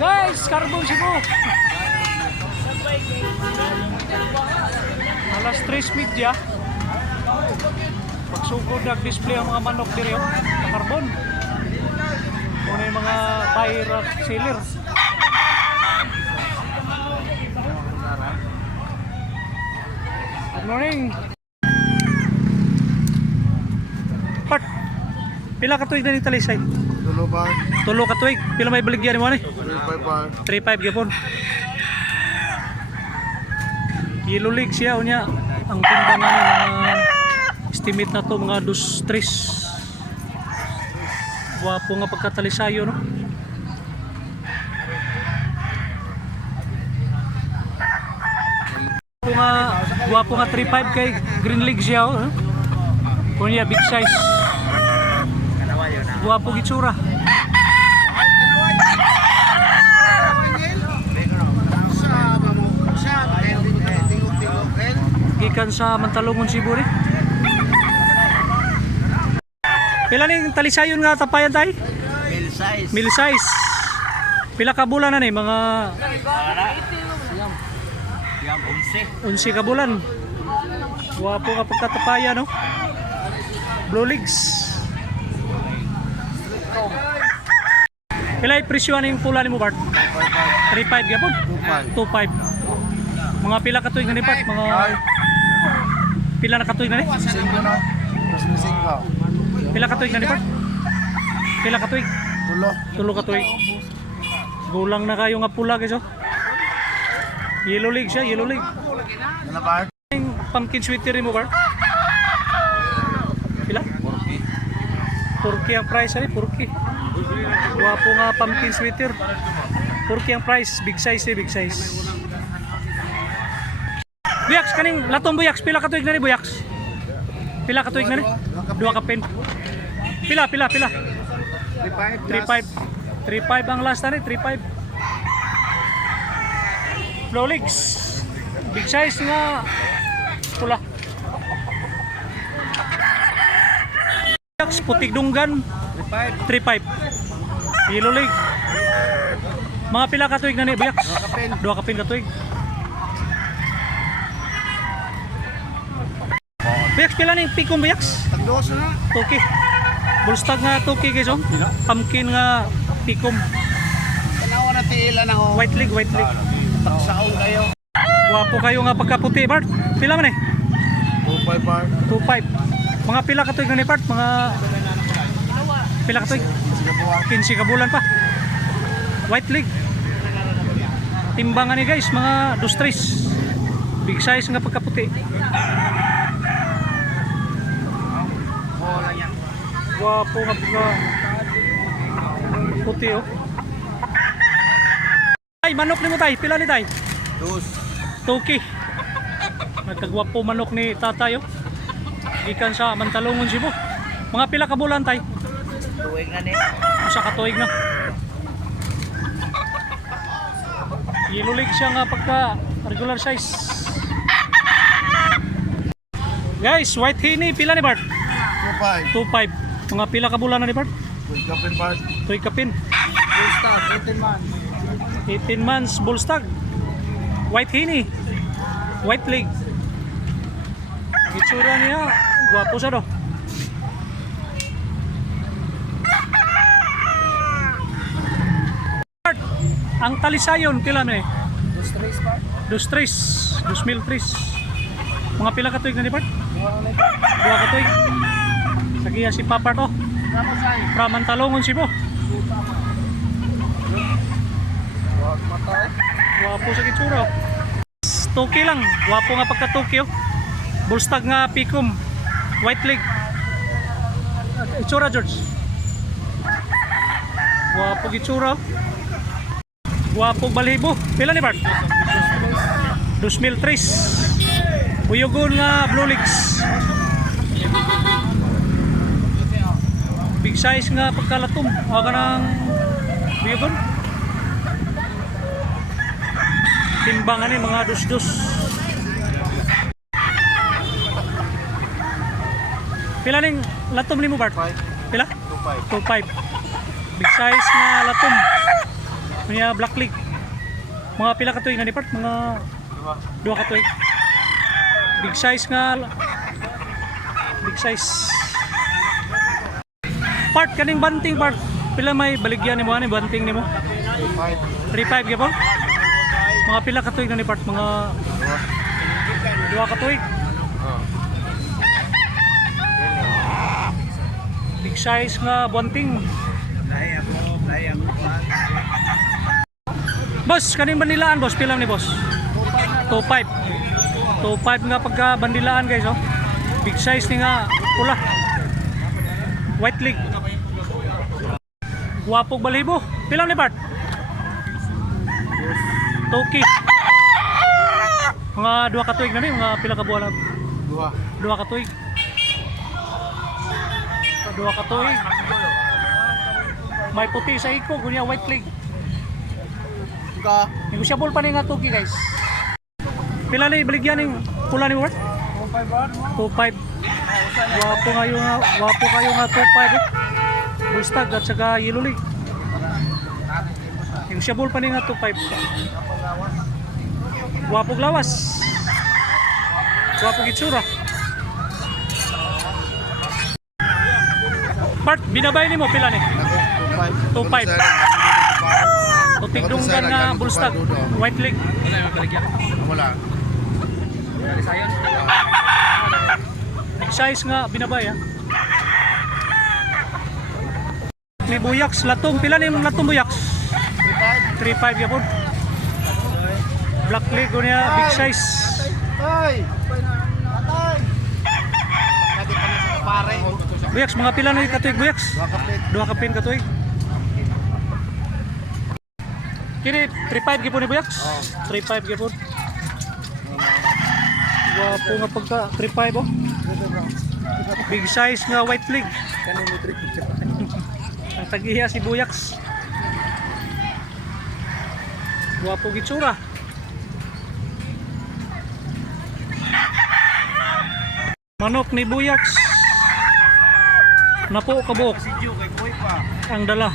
Guys, Carbon Cebu. Alas 3:30. Pagsugod nag-display ang mga manok diri oh. Carbon. Muna yung mga buyer at seller. Good morning. Part. Pila ka tuig na ni Talisay? Tulo ba? Tulo ka tuig. Pila may baligyan mo ni? 3-5 ba? 3.5 gyapon. Yellow League siya unya. Ang timbangan mga estimate na to mga 2-3. Wapo nga pagkatalisayo no. Wapo nga 3.5 kay Green League siya oh. Kunya big size. Wapo gitsura. Gikan sa Mantalongon Cebu rin. Pila ning talisayon nga tapayan tay? Mil size. Mil size. Pila ka bulan na ni mga 11 ka bulan. Wapo nga pagkatapayan no. Blue Leagues. Pila ay presyo ning pula nimo Bart? 3.5 gyapon. 2.5. Mga pila ka tuig na ni Bart? Mga pila na ka tuig na ni? Pila ka tuig na ni Bart? Pila ka tuig? Tulo ka tuig. Gulang na kayo nga pula guys oh. Yellow League siya, Yellow League. Ano ba? Yung pumpkin sweeter mo Bart? Pila? 4K ang price ari, 4K. Wapo nga pumpkin sweater. 4K ang price, big size eh, big size. Buyaks kaning latong buyaks, pila ka tuig na ni buyaks? Pila ka tuig na ni? 2 ka pin. Pila? 3.5 ang last na ni, 3.5. Flow legs. Big size nga pula. Putik dunggan 3.5. Yellow League. Mga pila ka tuig na ni buyaks? 2 ka pin ka tuig. Buyaks pila ning pikom buyaks? Tagdos na. Tuki. Bulstag nga tuki guys oh. Pumpkin nga pikom. Tanawa na tiila na ho. White League. Taksaon kayo. Wapo kayo nga pagkaputi Bart. Pila man eh? 2.5 bar. 2.5. Mga pila ka tuig na ni Bart? Mga pila ka tuig? 15 ka bulan pa. White League. Timbangan ni guys, mga 2-3. Big size nga pagkaputi. Wapo nga pagkaputi oh. Ay, manok ni mo tay. Pila ni tay? 2K. Nagkagwapo manok ni tatay oh. Ikan sa Mantalongon Cebu. Mga pila ka bulan tay? Tuwig na ni. Usa ka tuig na. Yellow League siya nga pagka regular size. Guys, white henny pila ni Bart? 2.5. Mga pila ka bulan na ni Bart? 2 kapin bar. Tuig kapin. Bullstag, 18 months. 18 months bullstag. White henny. White League. Itsura niya, gwapo siya do. Ang talisayon pila na eh? 2.3. 2003. Mga pila ka tuig na ni Bart? 2 ka tuig. Sagiya si Papa to. From Mantalongon Cebu. Wapo sa kitsura. Tuki lang. Wapo nga pagka-tuki oh. Bullstag nga pikom. White League. Itsura George. Wapo gitsura. Wapo balibo. Pila ni Bart? 2003. Buyogon nga Blue Leagues. Big size nga pagkalatom. Aga ng buyogon. Timbangan ni mga dus-dus. Pila ning latom nimo Bart? Pila? 2.5. Big size nga latom. Kunya black leg. Mga pila ka tuig na ni part, mga duha ka tuig. Big size nga. Big size. Part kaning banting part. Pila may baligyan nimo ani banting nimo? 3.5 gyapon. Mga pila ka tuig na ni part, mga duha ka tuig. Big size nga banting. Boss, kaning bandilaan boss, pila ni boss? 2.5. 2.5 nga pagka bandilaan guys, oh. Big size ni nga pula. White leg. Guwapog balibo. Pila ni part? Toki. Mga duha ka tuig na ni, mga pila ka buwan na? Duha ka tuig. Duha ka tuig. May puti sa iko, gunya white leg. Negosyable pa ni nga toki guys. Pila ni baligyan ning pula ni Ward? 2.5. Wapo kayo nga 2.5 eh. Bustag at saka yellow leg. Negosyable pa ni nga 2.5. Wapog lawas. Wapog itsura. Bart, binabay ni mo pila ni? 2.5. O tigdunggan nga bulstag, white leg. Wala. Big size nga binabay ha. Ni buyaks latong, pila ni latong buyaks? 3.5 yapon. Black leg niya, big size. Ay! Buyaks, mga pila ni katuig buyaks? Dua kapin katuig. Kini 3.5 gipon ni buyaks? 3.5 gipon. Wapo nga pagka 3.5 oh. Big size nga white leg. Ang tagiya si buyaks. Wapo gitsura. Manok ni buyaks. Napo kabuok. Ang dala.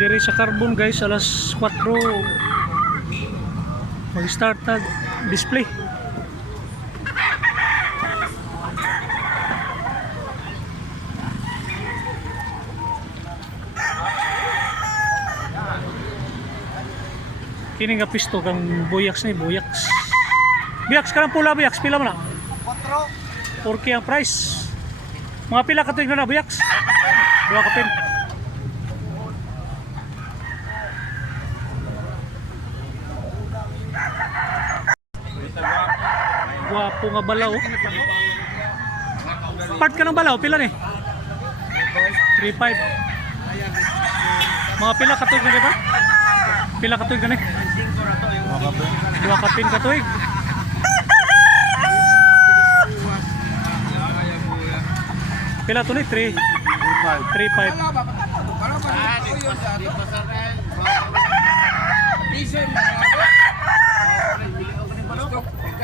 Diri sa carbon guys, alas 4 mag-start na display. Kini nga pisto kang buyaks ni buyaks. Buyaks ka ng pula buyaks, pila mo na? 4. 4K ang price. Mga pila ka tuig na buyaks? 2 kapin. Guwapo nga balaw. Part ka ng balaw, pila ni? 3.5. Mga pila ka tuig na di ba? Pila ka tuig na ni? 2 kapin ka tuig. Pila to ni? 3.5.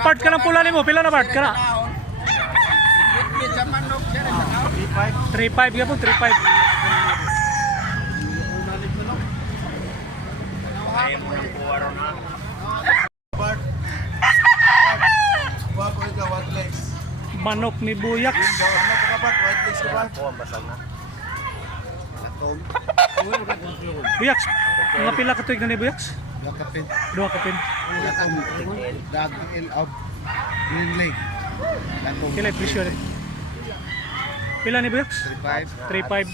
Part ka ng pula ni mo, pila na part ka na? 3.5 yapon, 3.5. Manok ni buyaks. Buyaks, mga pila ka tuig na ni buyaks? 2 kapin. Daging of green lake. Pila yung presyo rin? Pila ni buyaks? 3.5.